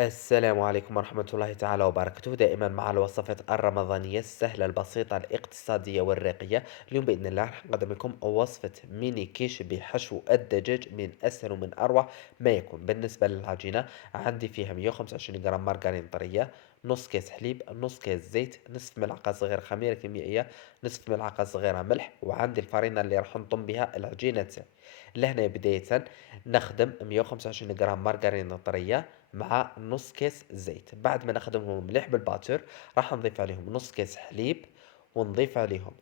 السلام عليكم ورحمة الله تعالى وبركاته. دائما مع الوصفات الرمضانية السهلة البسيطة الاقتصادية والراقية. اليوم بإذن الله راح نقدم لكم وصفة ميني كيش بحشو الدجاج من أسهل ومن أروع ما يكون. بالنسبة للعجينة عندي فيها 125 جرام مارغرين طرية، نص كيس حليب، نص كيس زيت، نصف ملعقة صغيرة خميرة كيميائية، نصف ملعقة صغيرة ملح، وعندي الفرينة اللي راح نضم بها العجينة تاعي. لهنا بداية نخدم 125 جرام مارغرين طرية مع نص كيس زيت. بعد ما نخدمهم مليح بالباتر راح نضيف عليهم نص كيس حليب، ونضيف عليهم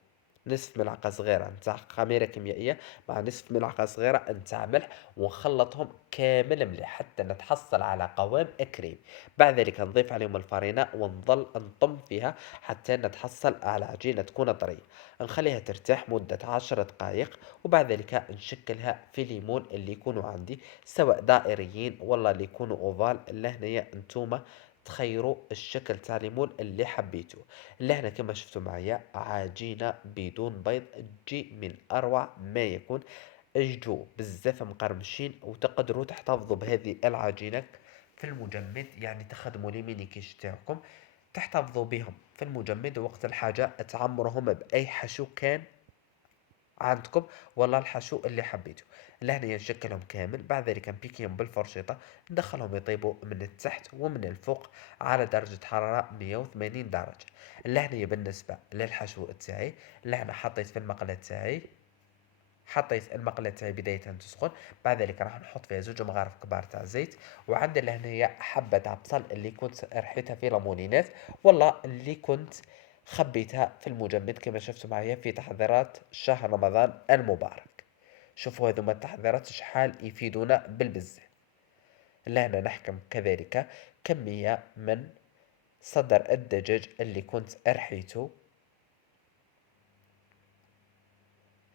نصف ملعقة صغيرة نتاع خميرة كيميائية مع نصف ملعقة صغيرة نتاع ملح، ونخلطهم كامل مليح حتى نتحصل على قوام كريم. بعد ذلك نضيف عليهم الفرينة ونظل نطم فيها حتى نتحصل على عجينة تكون طرية. نخليها ترتاح مدة 10 دقائق، وبعد ذلك نشكلها في ليمون اللي يكونوا عندي، سواء دائريين ولا اللي يكونوا اوفال. لهنايا انتوما تخيروا الشكل تاع ليمون اللي حبيتو. لهنا كما شفتوا معايا عجينة بدون بيض تجي من اروع ما يكون. اجدو بزاف مقرمشين، وتقدروا تحتفظوا بهذه العجينة في المجمد، يعني تخدموا لي ميني كيش تاعكم تحتفظوا بهم في المجمد، وقت الحاجة تعمرهم بأي حشو كان عندكم، ولا الحشو اللي حبيته. لهنا نشكلهم كامل، بعد ذلك نبيكيهم بالفرشيطة، ندخلهم يطيبوا من التحت ومن الفوق على درجة حرارة 180 درجة. لهنا بالنسبة للحشو تاعي، لهنا حطيت في المقلاة تاعي، حطيت المقلاة تاعي بداية تسخن. بعد ذلك راح نحط فيها 2 مغارف كبار تاع زيت، وعندي لهنا حبة تاع بصل اللي كنت رحيتها في ليمونينات، والله اللي كنت خبيتها في المجمد كما شفتوا معايا في تحضيرات شهر رمضان المبارك. شوفوا هذوما التحضيرات شحال يفيدونا بالبزاف. لهنا نحكم كذلك كمية من صدر الدجاج اللي كنت أرحيته.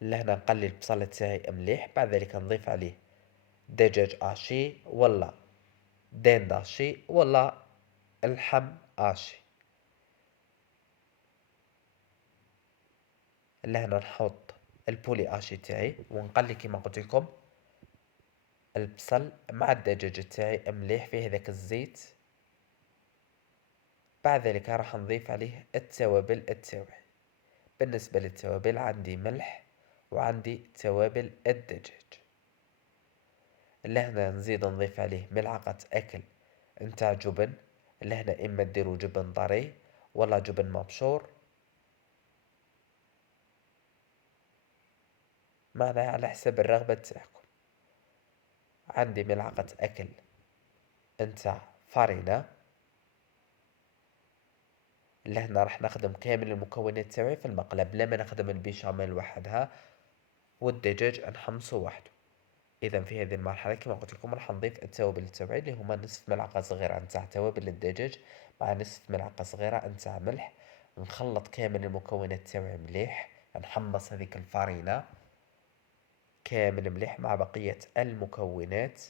لهنا نقلي البصل تاعي مليح، بعد ذلك نضيف عليه دجاج اشي ولا دين داشي ولا اللحم اشي. لهنا نحط البولي اشي تاعي ونقلي كيما قلت لكم البصل مع الدجاج تاعي مليح في هذاك الزيت. بعد ذلك راح نضيف عليه التوابل التاوعي. بالنسبة للتوابل عندي ملح، وعندي توابل الدجاج. لهنا نزيد نضيف عليه ملعقة أكل نتاع جبن. لهنا إما ديروا جبن طري ولا جبن مبشور، معناها على حسب الرغبة تاعكم. عندي ملعقة أكل نتاع فرينة. لهنا راح نخدم كامل المكونات تاعي في المقلة بلا ما نخدم البيشاميل وحدها والدجاج نحمصه وحده. اذا في هذه المرحلة كما قلت لكم راح نضيف التوابل تاعي اللي هما نصف ملعقة صغيرة نتاع توابل الدجاج مع نصف ملعقة صغيرة نتاع ملح. نخلط كامل المكونات تاعي مليح، نحمص هذيك الفرينة كامل مليح مع بقية المكونات.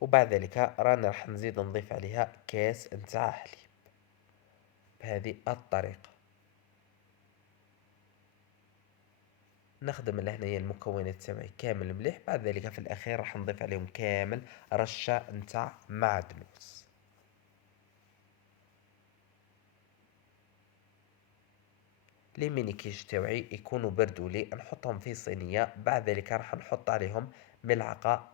وبعد ذلك رانا راح نزيد نضيف عليها كاس نتاع حليب بهذه الطريقة. نخدم لهنايا المكونات تاعي كامل مليح. بعد ذلك في الاخير راح نضيف عليهم كامل رشة نتاع معدنوس. لي ميني كيش تاوعي يكونوا بردوا لي نحطهم في صينية. بعد ذلك راح نحط عليهم ملعقة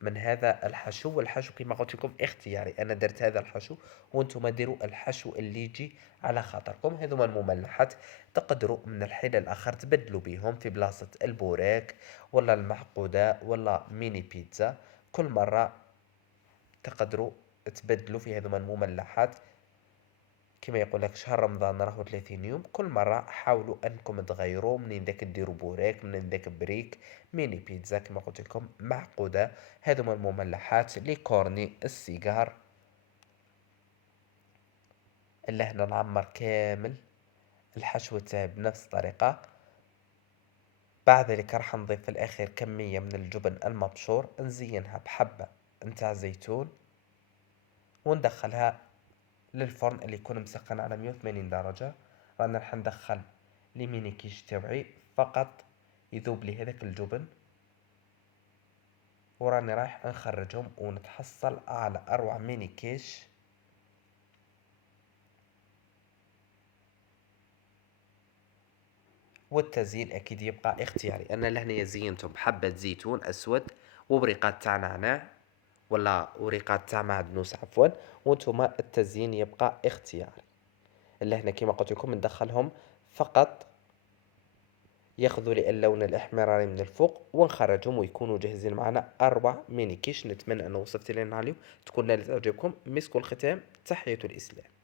من هذا الحشو، والحشو كما قلت لكم اختياري، انا درت هذا الحشو وانتم ديروا الحشو اللي يجي على خاطركم. هذوما المملحات تقدروا من الحين للاخر تبدلوا بهم في بلاصة البوراك ولا المعقودة ولا ميني بيتزا. كل مرة تقدروا تبدلوا في هذوما المملحات. كما يقول لك شهر رمضان راهو 30 يوم، كل مرة حاولوا انكم تغيروا منين ذاك ديروا بوراك، منين ذاك بريك، ميني بيتزا كما قلت لكم معقودة. هذوما المملحات لي كورني السيجار. اللي هنا نعمر كامل الحشو تاعي بنفس الطريقة. بعد ذلك راح نضيف في الاخير كمية من الجبن المبشور، نزينها بحبة نتاع زيتون، وندخلها للفرن اللي يكون مسخن على 180 درجة. رانا راح ندخل لي ميني كيش تاوعي فقط يذوب لي هذاك الجبن، وراني رايح نخرجهم ونتحصل على اروع ميني كيش. والتزيين اكيد يبقى اختياري. انا لهنا زينتهم بحبة زيتون اسود وبريقات تاع نعناع، ولا وريقات تاع معدنوس عفوا. وانتم التزيين يبقى اختياري. اللي هنا كما قلت لكم ندخلهم فقط ياخذوا لي اللون الاحمراري من الفوق، ونخرجهم ويكونوا جاهزين معنا اروع ميني كيش. نتمنى ان وصلت لنا اليوم تكون نالت اعجابكم. مسكوا الختام. تحية الاسلام.